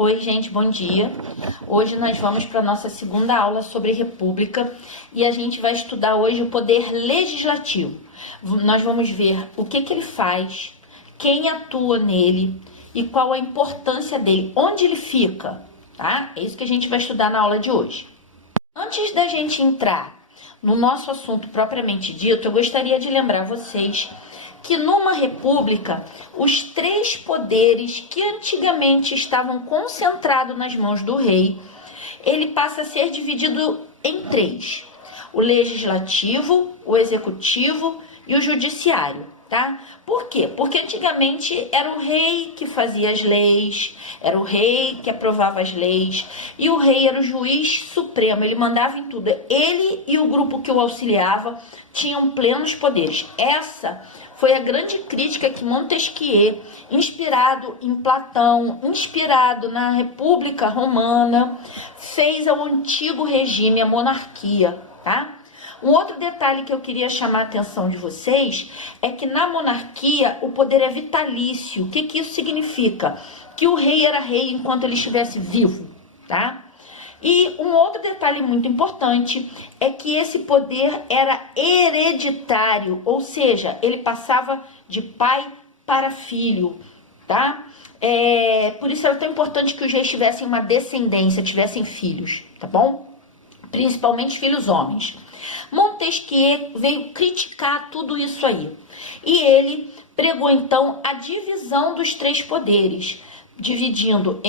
Oi, gente, bom dia. Hoje nós vamos para a nossa segunda aula sobre república e a gente vai estudar hoje o poder legislativo. Nós vamos ver o que ele faz, quem atua nele e qual a importância dele, onde ele fica, tá? É isso que a gente vai estudar na aula de hoje. Antes da gente entrar no nosso assunto propriamente dito, eu gostaria de lembrar vocês que numa república, os três poderes que antigamente estavam concentrados nas mãos do rei, ele passa a ser dividido em três: o legislativo, o executivo e o judiciário, tá? Por quê? Porque antigamente era o rei que fazia as leis, era o rei que aprovava as leis, e o rei era o juiz supremo, ele mandava em tudo. Ele e o grupo que o auxiliava tinham plenos poderes. Essa foi a grande crítica que Montesquieu, inspirado em Platão, inspirado na República Romana, fez ao antigo regime, a monarquia, tá? Um outro detalhe que eu queria chamar a atenção de vocês é que na monarquia o poder é vitalício. O que isso significa? Que o rei era rei enquanto ele estivesse vivo, tá? E um outro detalhe muito importante é que esse poder era hereditário, ou seja, ele passava de pai para filho, tá? Por isso era tão importante que os reis tivessem uma descendência, tivessem filhos, tá bom? Principalmente filhos homens. Montesquieu veio criticar tudo isso aí. E ele pregou então a divisão dos três poderes, dividindo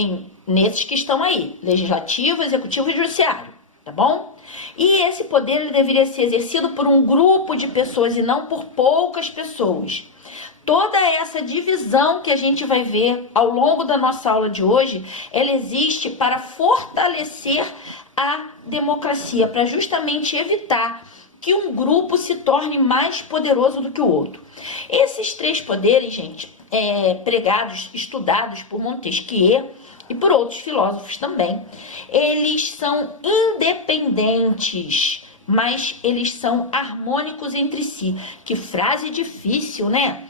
nesses que estão aí: legislativo, executivo e judiciário, tá bom? E esse poder ele deveria ser exercido por um grupo de pessoas e não por poucas pessoas. Toda essa divisão que a gente vai ver ao longo da nossa aula de hoje, ela existe para fortalecer a democracia, para justamente evitar que um grupo se torne mais poderoso do que o outro. Esses três poderes, gente, pregados, estudados por Montesquieu e por outros filósofos também, eles são independentes, mas eles são harmônicos entre si. Que frase difícil, né?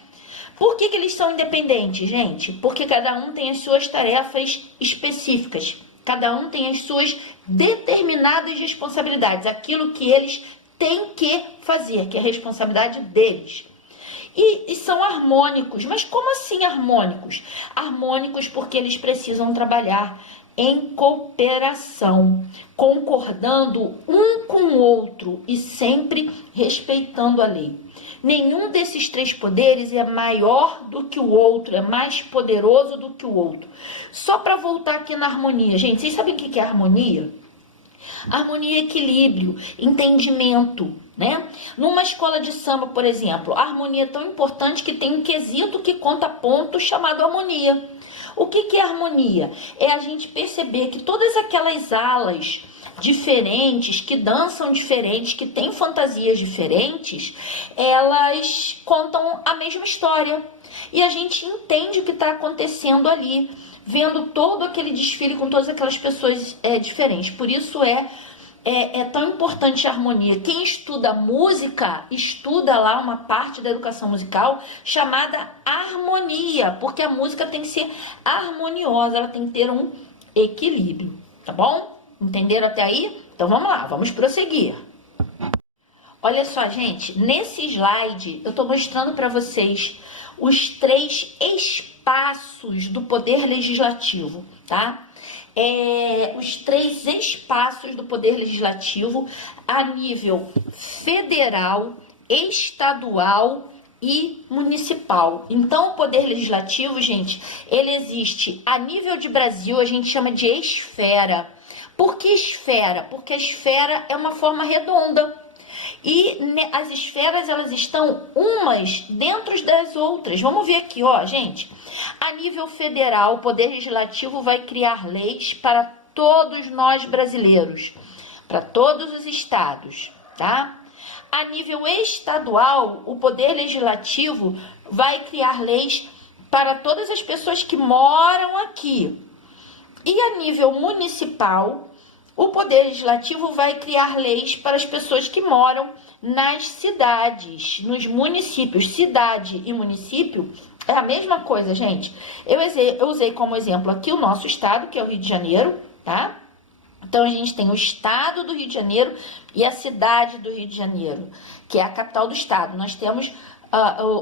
Por que eles são independentes, gente? Porque cada um tem as suas tarefas específicas, cada um tem as suas determinadas responsabilidades, aquilo que eles têm que fazer, que é a responsabilidade deles. E são harmônicos. Mas como assim harmônicos? Harmônicos porque eles precisam trabalhar em cooperação, concordando um com o outro e sempre respeitando a lei. Nenhum desses três poderes é maior do que o outro, é mais poderoso do que o outro. Só para voltar aqui na harmonia, gente, vocês sabem o que é harmonia? Harmonia é equilíbrio, entendimento, né? Numa escola de samba, por exemplo, a harmonia é tão importante que tem um quesito que conta pontos chamado harmonia. O que é harmonia? É a gente perceber que todas aquelas alas diferentes, que dançam diferentes, que têm fantasias diferentes, elas contam a mesma história. E a gente entende o que está acontecendo ali, vendo todo aquele desfile com todas aquelas pessoas diferentes. Por isso é tão importante a harmonia. Quem estuda música, estuda lá uma parte da educação musical chamada harmonia, porque a música tem que ser harmoniosa, ela tem que ter um equilíbrio, tá bom? Entenderam até aí? Então vamos lá, vamos prosseguir. Olha só, gente, nesse slide eu estou mostrando para vocês os três espaços do poder legislativo, tá? Os três espaços do poder legislativo a nível federal, estadual e municipal. Então, o poder legislativo, gente, ele existe a nível de Brasil, a gente chama de esfera. Por que esfera? Porque a esfera é uma forma redonda. E as esferas, elas estão umas dentro das outras. Vamos ver aqui, ó, gente. A nível federal, o Poder Legislativo vai criar leis para todos nós brasileiros, para todos os estados, tá? A nível estadual, o Poder Legislativo vai criar leis para todas as pessoas que moram aqui. E a nível municipal, o Poder Legislativo vai criar leis para as pessoas que moram nas cidades, nos municípios. Cidade e município É a mesma coisa, gente. Eu usei como exemplo aqui o nosso estado, que é o Rio de Janeiro, tá? Então, a gente tem o estado do Rio de Janeiro e a cidade do Rio de Janeiro, que é a capital do estado. Nós temos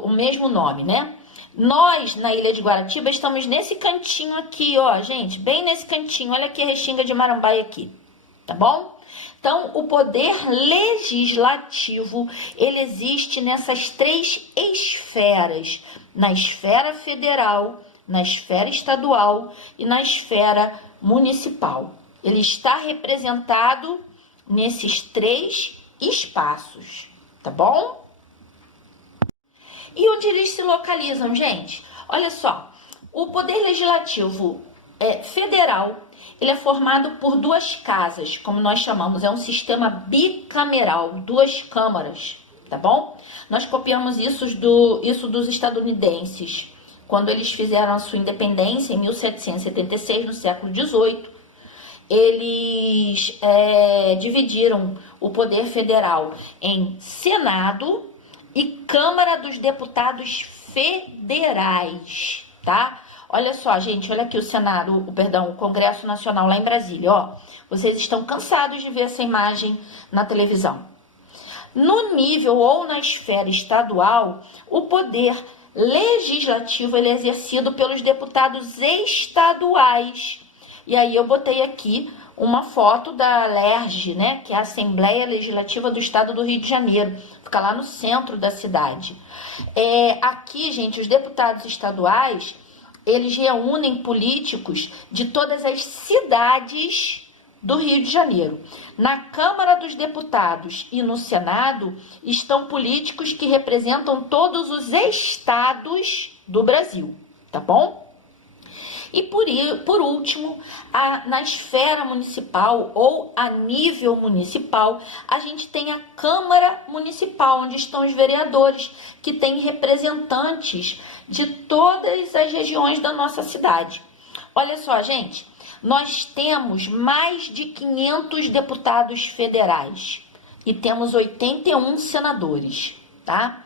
o mesmo nome, né? Nós, na Ilha de Guaratiba, estamos nesse cantinho aqui, ó, gente, bem nesse cantinho. Olha aqui a Restinga de Marambaia aqui, tá bom? Então, o poder legislativo, ele existe nessas 3 esferas. Na esfera federal, na esfera estadual e na esfera municipal. Ele está representado nesses 3 espaços, tá bom? E onde eles se localizam, gente? Olha só, o poder legislativo federal, ele é formado por 2 casas, como nós chamamos, é um sistema bicameral, 2 câmaras, tá bom? Nós copiamos isso dos estadunidenses, quando eles fizeram a sua independência em 1776, no século XVIII. Eles dividiram o poder federal em Senado e Câmara dos Deputados Federais, tá? Olha só, gente, olha aqui o Senado, o Congresso Nacional lá em Brasília, ó. Vocês estão cansados de ver essa imagem na televisão. No nível ou na esfera estadual, o poder legislativo ele é exercido pelos deputados estaduais. E aí eu botei aqui uma foto da LERJ, né, que é a Assembleia Legislativa do Estado do Rio de Janeiro. Fica lá no centro da cidade. Aqui, gente, os deputados estaduais, eles reúnem políticos de todas as cidades do Rio de Janeiro. Na Câmara dos Deputados e no Senado estão políticos que representam todos os estados do Brasil, tá bom? E por último, na esfera municipal ou a nível municipal, a gente tem a Câmara Municipal, onde estão os vereadores, que têm representantes de todas as regiões da nossa cidade. Olha só, gente, nós temos mais de 500 deputados federais e temos 81 senadores, tá?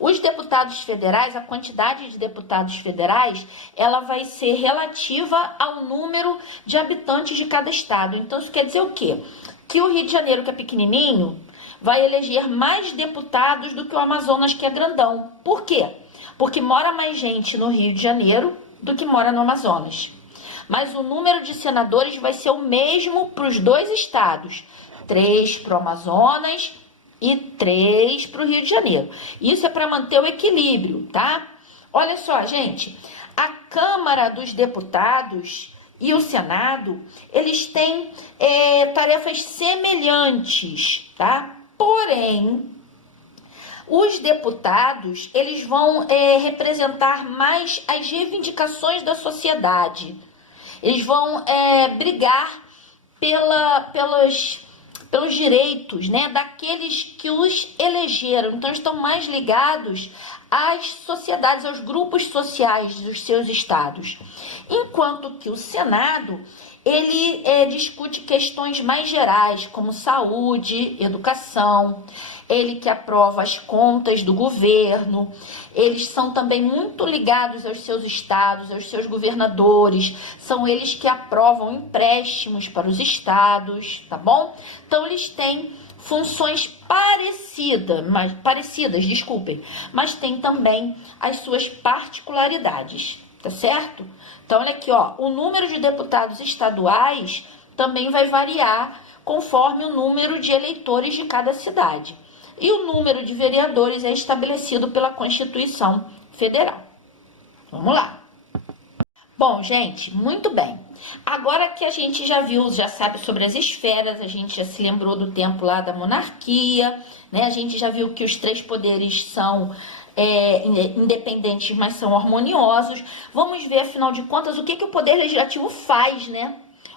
Os deputados federais, a quantidade de deputados federais, ela vai ser relativa ao número de habitantes de cada estado. Então, isso quer dizer o quê? Que o Rio de Janeiro, que é pequenininho, vai eleger mais deputados do que o Amazonas, que é grandão. Por quê? Porque mora mais gente no Rio de Janeiro do que mora no Amazonas. Mas o número de senadores vai ser o mesmo para os 2 estados. 3 para o Amazonas e 3 para o Rio de Janeiro. Isso é para manter o equilíbrio, tá? Olha só, gente, a Câmara dos Deputados e o Senado, eles têm tarefas semelhantes, tá? Porém, os deputados, eles vão representar mais as reivindicações da sociedade. Eles vão brigar pelos direitos, né, daqueles que os elegeram. Então, estão mais ligados às sociedades, aos grupos sociais dos seus estados. Enquanto que o Senado, ele discute questões mais gerais, como saúde, educação, ele que aprova as contas do governo. Eles são também muito ligados aos seus estados, aos seus governadores, são eles que aprovam empréstimos para os estados, tá bom? Então, eles têm funções parecidas, desculpem, mas tem também as suas particularidades, tá certo? Então, olha aqui, ó, o número de deputados estaduais também vai variar conforme o número de eleitores de cada cidade. E o número de vereadores é estabelecido pela Constituição Federal. Vamos lá. Bom, gente, muito bem. Agora que a gente já viu, já sabe sobre as esferas, a gente já se lembrou do tempo lá da monarquia, né? A gente já viu que os 3 poderes são independentes, mas são harmoniosos. Vamos ver, afinal de contas, o que o poder legislativo faz, né?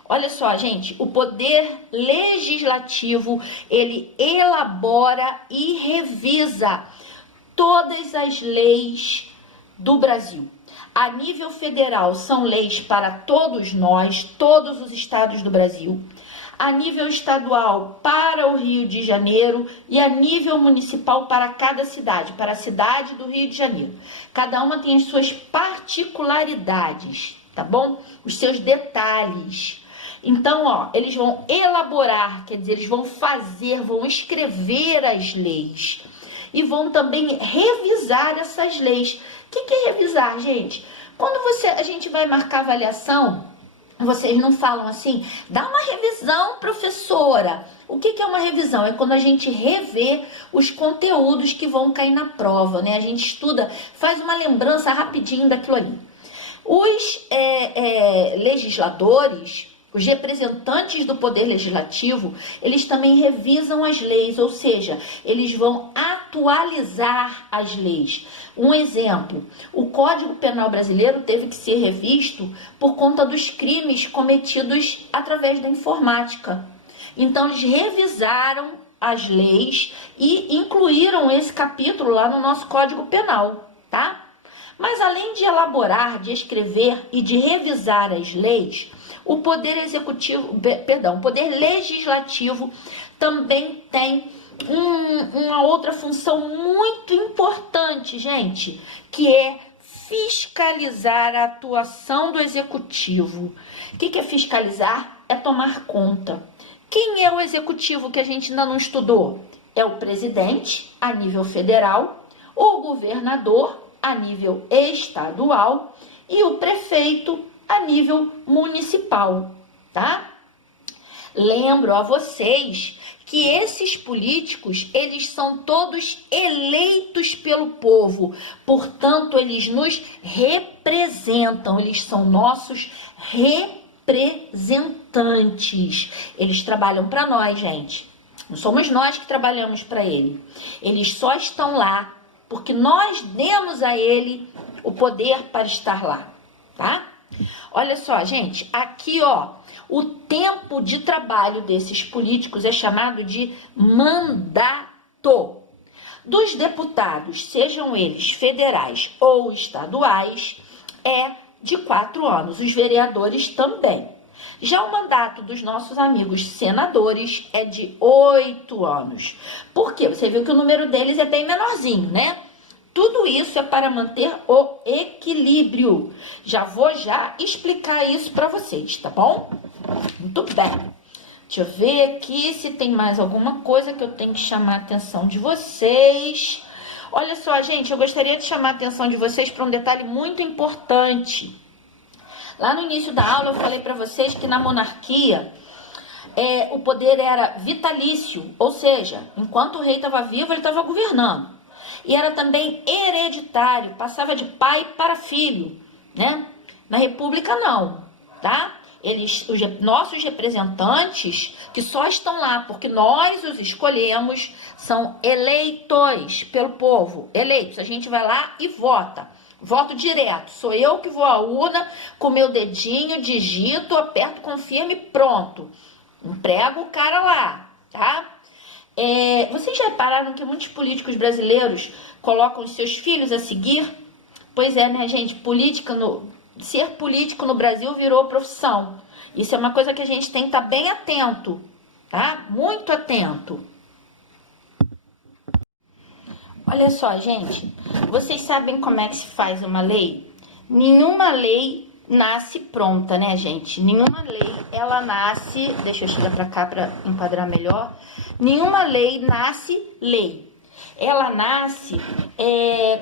Olha só, gente, o poder legislativo, ele elabora e revisa todas as leis do Brasil. A nível federal, são leis para todos nós, todos os estados do Brasil. a nível estadual para o Rio de Janeiro e a nível municipal para cada cidade, para a cidade do Rio de Janeiro. Cada uma tem as suas particularidades, tá bom? Os seus detalhes. Então, ó, eles vão elaborar, quer dizer, eles vão fazer, vão escrever as leis e vão também revisar essas leis. O que é revisar, gente? Quando a gente vai marcar avaliação, vocês não falam assim, dá uma revisão, professora. O que é uma revisão? É quando a gente revê os conteúdos que vão cair na prova, né? A gente estuda, faz uma lembrança rapidinho daquilo ali. Os legisladores, os representantes do Poder Legislativo, eles também revisam as leis, ou seja, eles vão atualizar as leis. Um exemplo, o Código Penal brasileiro teve que ser revisto por conta dos crimes cometidos através da informática. Então, eles revisaram as leis e incluíram esse capítulo lá no nosso Código Penal, tá? Mas além de elaborar, de escrever e de revisar as leis, o Poder Legislativo também tem uma outra função muito importante, gente, que é fiscalizar a atuação do Executivo. O que é fiscalizar? É tomar conta. Quem é o Executivo que a gente ainda não estudou? É o presidente, a nível federal, o governador, a nível estadual, e o prefeito, a nível municipal, tá? Lembro a vocês que esses políticos, eles são todos eleitos pelo povo, portanto, eles nos representam, eles são nossos representantes. Eles trabalham para nós, gente. Não somos nós que trabalhamos para ele. Eles só estão lá porque nós demos a ele o poder para estar lá, tá? Olha só, gente, aqui, ó, o tempo de trabalho desses políticos é chamado de mandato. Dos deputados, sejam eles federais ou estaduais, é de 4 anos. Os vereadores também. Já o mandato dos nossos amigos senadores é de 8 anos. Por quê? Você viu que o número deles é bem menorzinho, né? Tudo isso é para manter o equilíbrio. Já vou explicar isso para vocês, tá bom? Muito bem. Deixa eu ver aqui se tem mais alguma coisa que eu tenho que chamar a atenção de vocês. Olha só, gente, eu gostaria de chamar a atenção de vocês para um detalhe muito importante. Lá no início da aula eu falei para vocês que na monarquia o poder era vitalício, ou seja, enquanto o rei estava vivo, ele estava governando. E era também hereditário, passava de pai para filho, né? Na República não, tá? Nossos representantes, que só estão lá porque nós os escolhemos, são eleitos pelo povo, eleitos. A gente vai lá e vota, voto direto. Sou eu que vou à urna com meu dedinho, digito, aperto, confirmo e pronto. Emprego o cara lá, tá? Vocês já repararam que muitos políticos brasileiros colocam os seus filhos a seguir? Pois é, né, gente? Ser político no Brasil virou profissão. Isso é uma coisa que a gente tem que estar bem atento, tá? Muito atento. Olha só, gente. Vocês sabem como é que se faz uma lei? Nenhuma lei nasce pronta, né, gente? Nenhuma lei, ela nasce... Deixa eu chegar pra cá pra enquadrar melhor. Nenhuma lei nasce lei. Ela nasce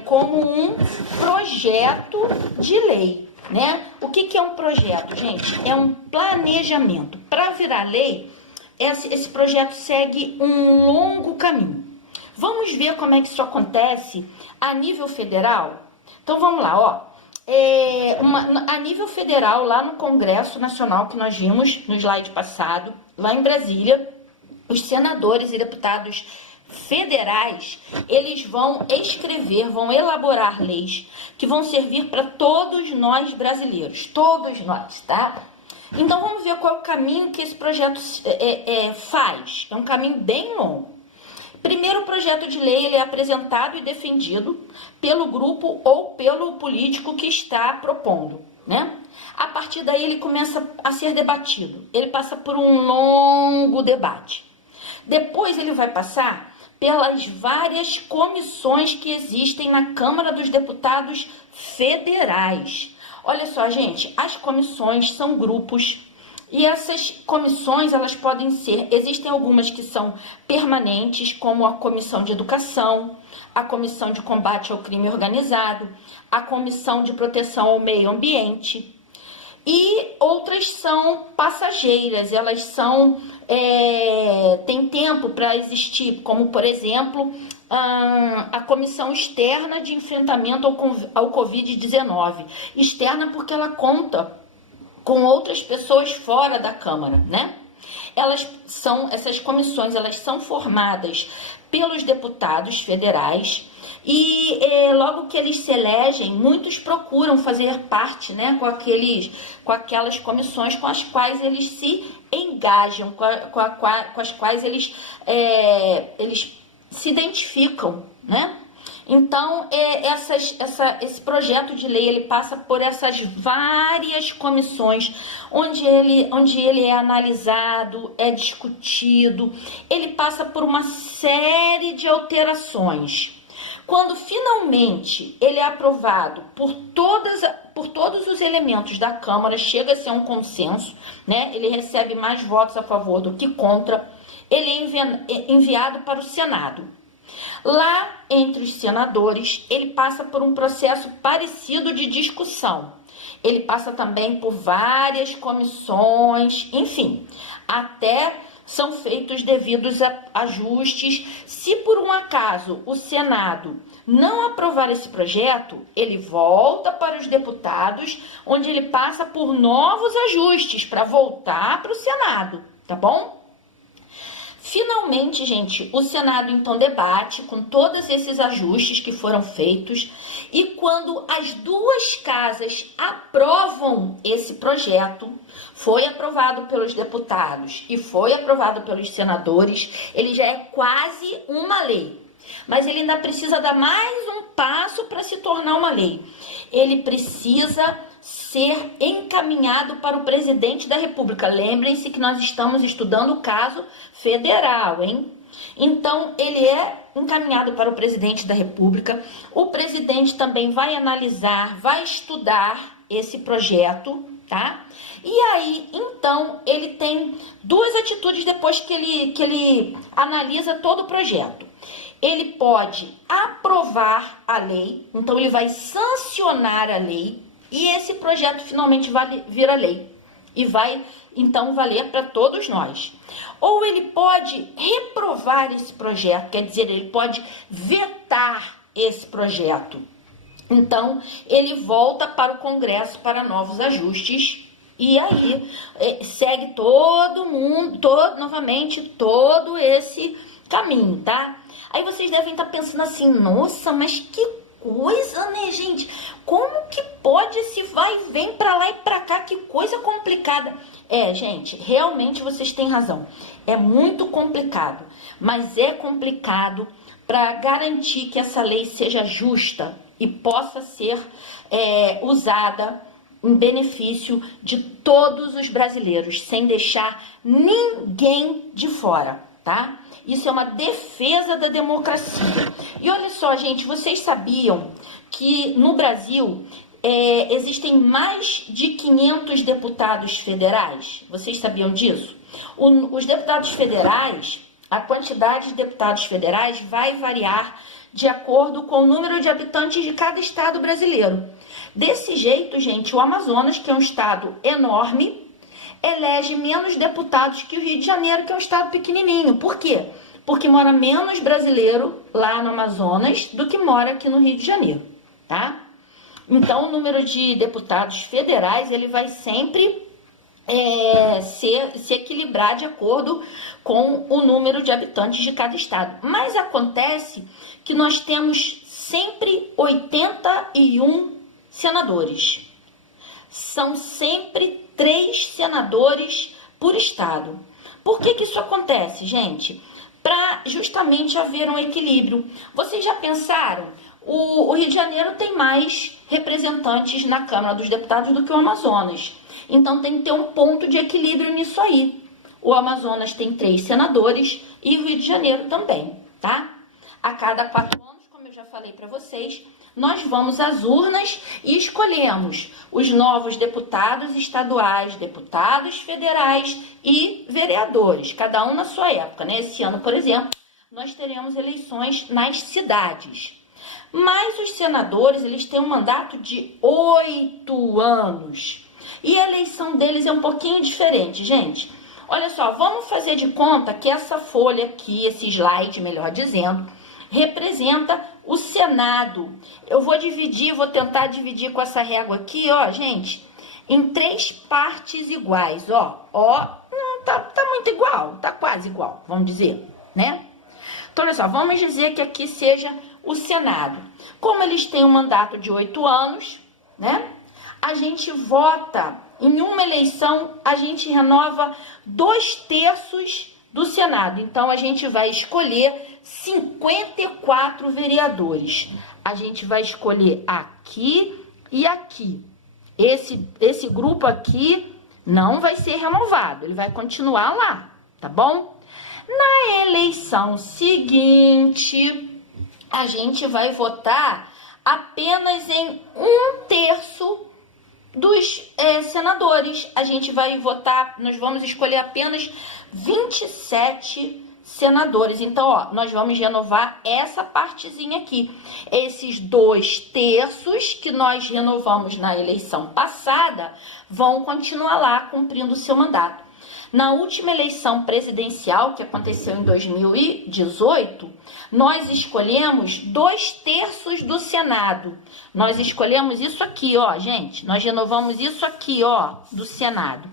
como um projeto de lei, né? O que é um projeto, gente? É um planejamento. Para virar lei, esse projeto segue um longo caminho. Vamos ver como é que isso acontece a nível federal? Então, vamos lá, ó. A nível federal, lá no Congresso Nacional, que nós vimos no slide passado, lá em Brasília, os senadores e deputados federais, eles vão vão elaborar leis que vão servir para todos nós brasileiros, todos nós, tá? Então, vamos ver qual é o caminho que esse projeto faz. É um caminho bem longo. Primeiro, o projeto de lei ele é apresentado e defendido pelo grupo ou pelo político que está propondo, né? A partir daí ele começa a ser debatido, ele passa por um longo debate. Depois ele vai passar pelas várias comissões que existem na Câmara dos Deputados Federais. Olha só, gente, as comissões são grupos e essas comissões, elas podem ser, existem algumas que são permanentes, como a Comissão de Educação, a Comissão de Combate ao Crime Organizado, a Comissão de Proteção ao Meio Ambiente, e outras são passageiras, elas são, têm tempo para existir, como, por exemplo, a Comissão Externa de Enfrentamento ao Covid-19. Externa porque ela conta com outras pessoas fora da Câmara, né? Essas comissões, elas são formadas pelos deputados federais e logo que eles se elegem, muitos procuram fazer parte, né, com aquelas comissões com as quais eles se engajam, com as quais eles se identificam, né? Então, esse projeto de lei, ele passa por essas várias comissões, onde ele é analisado, é discutido, ele passa por uma série de alterações. Quando finalmente ele é aprovado por todos os elementos da Câmara, chega a ser um consenso, né? Ele recebe mais votos a favor do que contra, ele é enviado para o Senado. Lá, entre os senadores, ele passa por um processo parecido de discussão. Ele passa também por várias comissões, enfim, até são feitos devidos ajustes. Se por um acaso o Senado não aprovar esse projeto, ele volta para os deputados, onde ele passa por novos ajustes para voltar para o Senado, tá bom? Finalmente, gente, o Senado então debate com todos esses ajustes que foram feitos e quando as duas casas aprovam esse projeto, foi aprovado pelos deputados e foi aprovado pelos senadores, ele já é quase uma lei. Mas ele ainda precisa dar mais um passo para se tornar uma lei. Ele precisa ser encaminhado para o presidente da República. Lembrem-se que nós estamos estudando o caso federal, hein? Então, ele é encaminhado para o presidente da República. O presidente também vai analisar, vai estudar esse projeto, tá? E aí, então, ele tem duas atitudes depois que ele analisa todo o projeto. Ele pode aprovar a lei, então ele vai sancionar a lei, e esse projeto finalmente vai vir a lei e vai então valer para todos nós. Ou ele pode reprovar esse projeto, quer dizer, ele pode vetar esse projeto. Então, ele volta para o Congresso para novos ajustes e aí segue novamente todo esse caminho, tá? Aí vocês devem estar pensando assim, nossa, mas que coisa, né, gente? Como que pode esse vai e vem pra lá e pra cá? Que coisa complicada. Gente, realmente vocês têm razão. É muito complicado, mas é complicado para garantir que essa lei seja justa e possa ser usada em benefício de todos os brasileiros, sem deixar ninguém de fora, tá? Isso é uma defesa da democracia. E olha só, gente, vocês sabiam que no Brasil existem mais de 500 deputados federais? Vocês sabiam disso? Os deputados federais, a quantidade de deputados federais vai variar de acordo com o número de habitantes de cada estado brasileiro. Desse jeito, gente, o Amazonas, que é um estado enorme, elege menos deputados que o Rio de Janeiro, que é um estado pequenininho. Por quê? Porque mora menos brasileiro lá no Amazonas do que mora aqui no Rio de Janeiro, tá? Então, o número de deputados federais, ele vai sempre se equilibrar de acordo com o número de habitantes de cada estado. Mas acontece que nós temos sempre 81 senadores. São sempre 3 senadores por estado. Por que isso acontece, gente? Para justamente haver um equilíbrio. Vocês já pensaram o Rio de Janeiro tem mais representantes na Câmara dos Deputados do que o Amazonas. Então tem que ter um ponto de equilíbrio nisso aí. O Amazonas tem 3 senadores e o Rio de Janeiro também, tá? A cada 4 anos, como eu já falei para vocês, nós vamos às urnas e escolhemos os novos deputados estaduais, deputados federais e vereadores, cada um na sua época, né? Esse ano, por exemplo, nós teremos eleições nas cidades. Mas os senadores, eles têm um mandato de 8 anos. E a eleição deles é um pouquinho diferente, gente. Olha só, vamos fazer de conta que essa folha aqui, esse slide, melhor dizendo, representa o Senado. Eu vou tentar dividir com essa régua aqui, ó, gente, em 3 partes iguais, ó. Não tá muito igual, tá quase igual, vamos dizer, né? Então, olha só, vamos dizer que aqui seja o Senado. Como eles têm um mandato de 8 anos, né? A gente vota, em uma eleição, a gente renova 2/3 do Senado. Então, a gente vai escolher 54 vereadores. A gente vai escolher aqui e aqui. Esse grupo aqui não vai ser renovado, ele vai continuar lá, tá bom? Na eleição seguinte, a gente vai votar apenas em 1/3 dos senadores. A gente vai votar, nós vamos escolher apenas 27 senadores. Então, ó, nós vamos renovar essa partezinha aqui. Esses 2/3 que nós renovamos na eleição passada vão continuar lá cumprindo o seu mandato. Na última eleição presidencial, que aconteceu em 2018, nós escolhemos 2/3 do Senado. Nós escolhemos isso aqui, ó, gente. Nós renovamos isso aqui, ó, do Senado.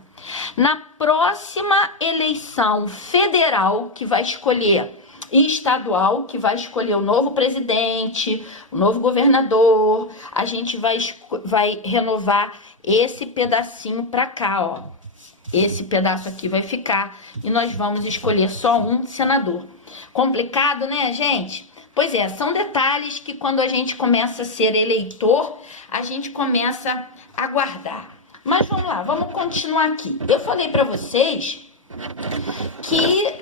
Na próxima eleição federal, que vai escolher, e estadual, que vai escolher o novo presidente, o novo governador, a gente vai renovar esse pedacinho pra cá, ó. Esse pedaço aqui vai ficar e nós vamos escolher só um senador. Complicado, né, gente? Pois é, são detalhes que quando a gente começa a ser eleitor, a gente começa a guardar. Mas vamos lá, vamos continuar aqui. Eu falei para vocês que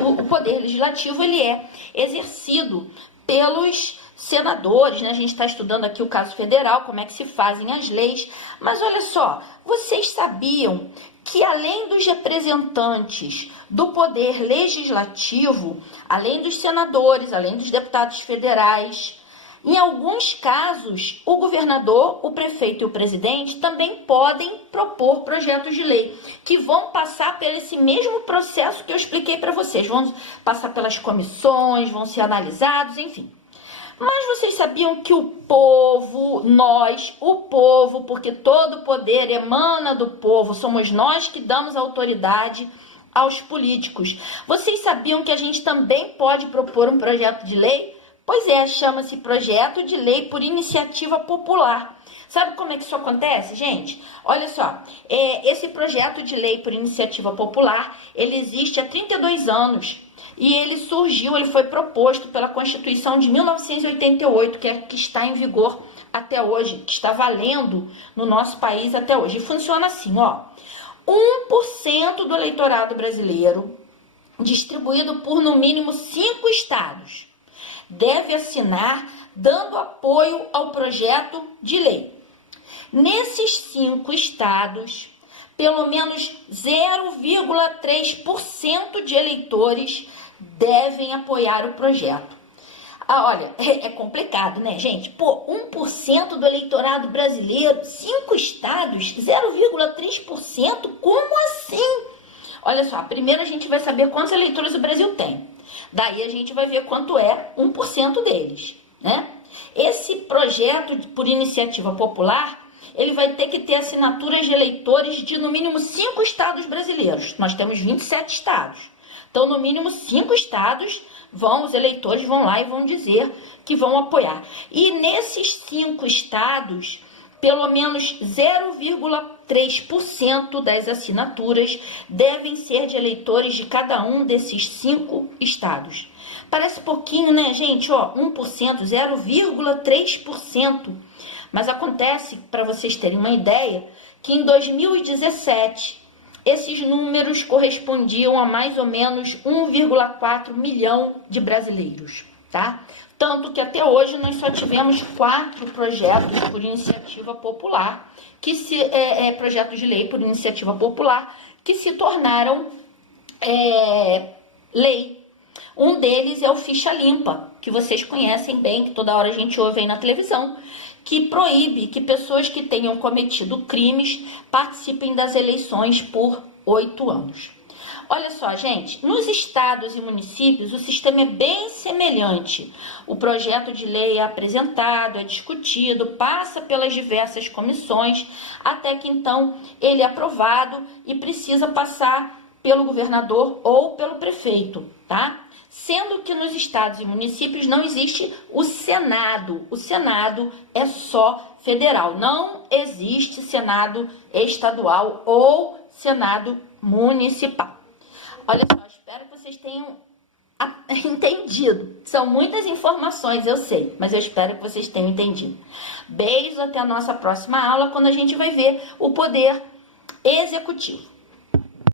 o poder legislativo ele é exercido pelos senadores, né? A gente está estudando aqui o caso federal, como é que se fazem as leis. Mas olha só, vocês sabiam que além dos representantes do poder legislativo, além dos senadores, além dos deputados federais, em alguns casos, o governador, o prefeito e o presidente também podem propor projetos de lei que vão passar por esse mesmo processo que eu expliquei para vocês. Vão passar pelas comissões, vão ser analisados, enfim. Mas vocês sabiam que o povo, porque todo poder emana do povo, somos nós que damos autoridade aos políticos. Vocês sabiam que a gente também pode propor um projeto de lei? Pois é, chama-se projeto de lei por iniciativa popular. Sabe como é que isso acontece, gente? Olha só, esse projeto de lei por iniciativa popular, ele existe há 32 anos. E ele foi proposto pela Constituição de 1988, que está em vigor até hoje, que está valendo no nosso país até hoje. E funciona assim, ó. 1% do eleitorado brasileiro, distribuído por no mínimo 5 estados, deve assinar dando apoio ao projeto de lei. Nesses 5 estados, pelo menos 0,3% de eleitores devem apoiar o projeto. Olha, é complicado, né, gente? Pô, 1% do eleitorado brasileiro, 5 estados, 0,3%, como assim? Olha só, primeiro a gente vai saber quantos eleitores o Brasil tem. Daí a gente vai ver quanto é 1% deles, né? Esse projeto por iniciativa popular, ele vai ter que ter assinaturas de eleitores de no mínimo 5 estados brasileiros. Nós temos 27 estados. Então, no mínimo 5 estados, os eleitores vão lá e vão dizer que vão apoiar. E nesses 5 estados, pelo menos 0,3% das assinaturas devem ser de eleitores de cada um desses 5 estados. Parece pouquinho, né, gente? Ó, 1%, 0,3%. Mas acontece, para vocês terem uma ideia, que em 2017 esses números correspondiam a mais ou menos 1,4 milhão de brasileiros, tá? Tanto que até hoje nós só tivemos 4 projetos por iniciativa popular, projetos de lei por iniciativa popular, que se tornaram lei. Um deles é o Ficha Limpa, que vocês conhecem bem, que toda hora a gente ouve aí na televisão, que proíbe que pessoas que tenham cometido crimes participem das eleições por 8 anos. Olha só, gente, nos estados e municípios o sistema é bem semelhante. O projeto de lei é apresentado, é discutido, passa pelas diversas comissões, até que então ele é aprovado e precisa passar pelo governador ou pelo prefeito, tá? Sendo que nos estados e municípios não existe o Senado. O Senado é só federal. Não existe Senado estadual ou Senado municipal. Olha só, espero que vocês tenham entendido. São muitas informações, eu sei, mas eu espero que vocês tenham entendido. Beijos, até a nossa próxima aula, quando a gente vai ver o poder executivo.